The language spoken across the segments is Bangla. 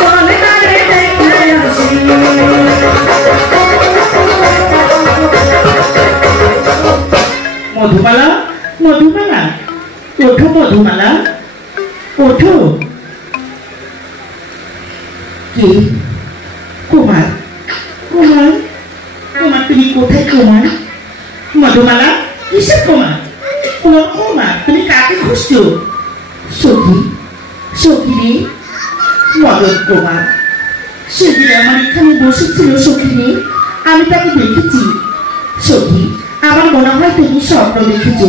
চলে তারে দেখে আসি। মধুমালা, মধুমালা, ওঠো মধুমালা, ওঠো। কি কুমার, কুমার, কুমার তুমি কোথায় কুমার? মধুমালা, কিসের কুমার? কোন কুমার? তুমি কাকে খুঁজছো? সখী, সখী রে, মদন কুমার সেদিন আমার এখানে বসেছিল সখী রে, আমি তাকে দেখেছি। সখী, আমার মনে হয় তুমি স্বপ্ন দেখেছ।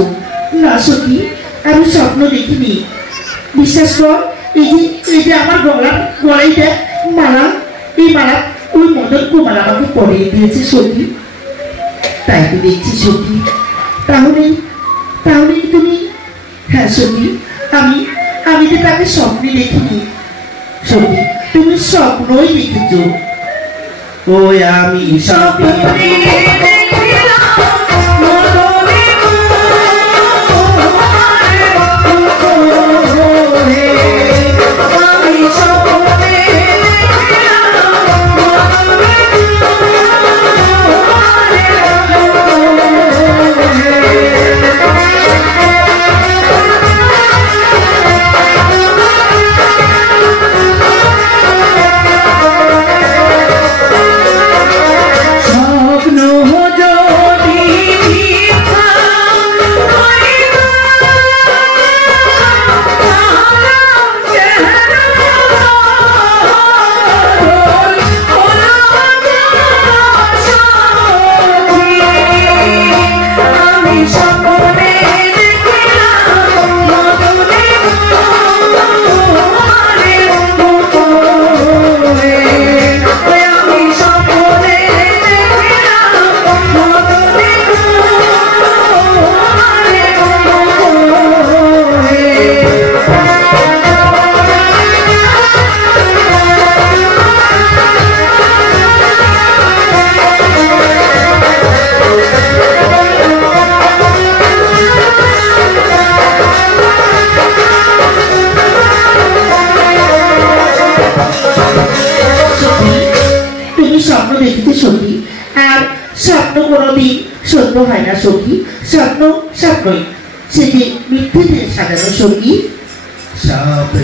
না সখী, আমি স্বপ্ন দেখিনি। বিশ্বাস কর, এই যে আমার গলায় দেখ মালা, এই মালা ওই মদন কুমার আমাকে পরিয়ে দিয়েছে সখী। তাই তো দেখছি সখী। তাহলে তাহলে তুমি? হ্যাঁ সখী, আমি যে তাকে স্বপ্নে দেখিনি। সখী, তুমি স্বপ্নই দেখেছ। ওই আমি স্বপ্নে স্বপ্ন দেখেছে সখী, আর স্বপ্ন কোনোদিন সত্য হয় না সখী। স্বপ্ন স্বপ্নই, সে যে মিথ্যে দিয়ে সাজানো সখী। স্বপ্ন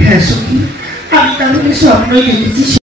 হ্যাঁ সখী, আমি তাহলে স্বপ্নই দেখেছি।